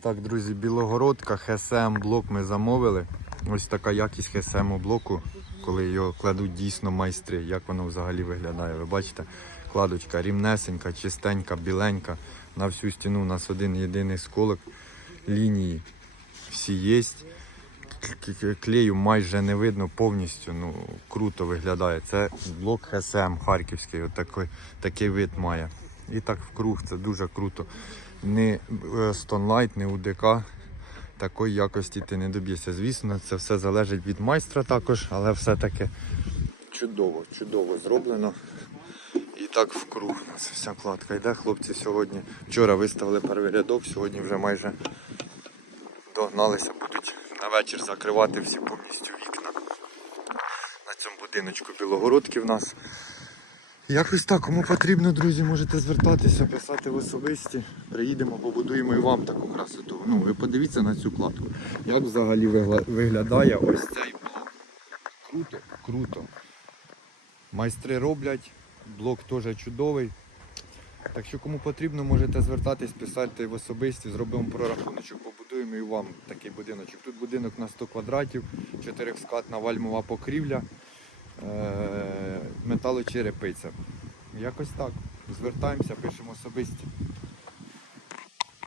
Так, друзі, Білогородка, ХСМ блок ми замовили. Ось така якість ХСМ блоку, коли його кладуть дійсно майстри. Як воно взагалі виглядає. Ви бачите? Кладочка рівнесенька, чистенька, біленька. На всю стіну у нас один єдиний сколок. Лінії всі є. Клею майже не видно повністю. Ну, круто виглядає. Це блок ХСМ харківський. От такий, такий вид має. І так вкруг, це дуже круто. Не е, Stone не УДК. Такої якості ти не доб'єшся. Звісно, це все залежить від майстра також, але все-таки чудово, чудово зроблено. І так вкруг у нас вся кладка йде. Хлопці сьогодні вчора виставили перший рядок, сьогодні вже майже догналися, будуть на вечір закривати всі повністю вікна. На цьому будиночку Білогородки в нас. Якось так, кому потрібно, друзі, можете звертатися, писати в особисті. Приїдемо, побудуємо і вам таку красоту. Ну, ви подивіться на цю кладку. Як взагалі виглядає ось цей блок. Круто, круто. Майстри роблять, блок теж чудовий. Так що кому потрібно, можете звертатись, писати в особисті, зробимо прорахуночок, побудуємо і вам такий будиночок. Тут будинок на 100 квадратів, чотирьохскатна вальмова покрівля, металочерепиця. Якось так. Звертаємося, пишемо особисті.